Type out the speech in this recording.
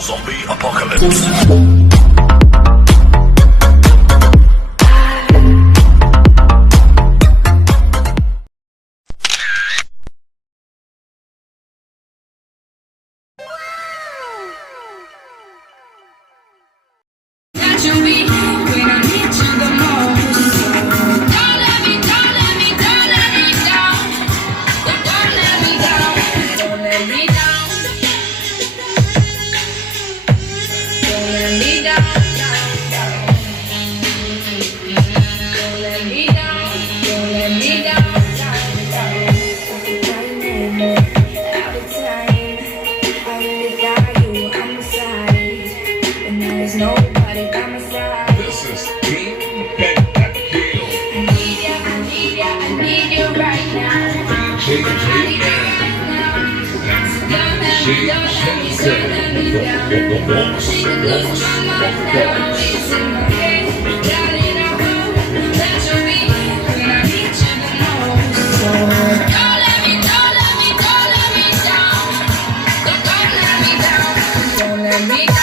Zombie apocalypse. That you'll be when I need you the most. Don't let me down. Don't let me down. Don't let me down. Don't let me down. Don't let me down. Don't let me down. Don't let me down. Every time I really got you on my side, and there's nobody by my side. This is King Pentakill. I need you right now. DJ Don't let me down. the boss. Lose my mind now. It's in my head. Darling, I hope that you'll be when I need you the most. So don't let me down. Don't let me down. Don't let me down. Don't let me down.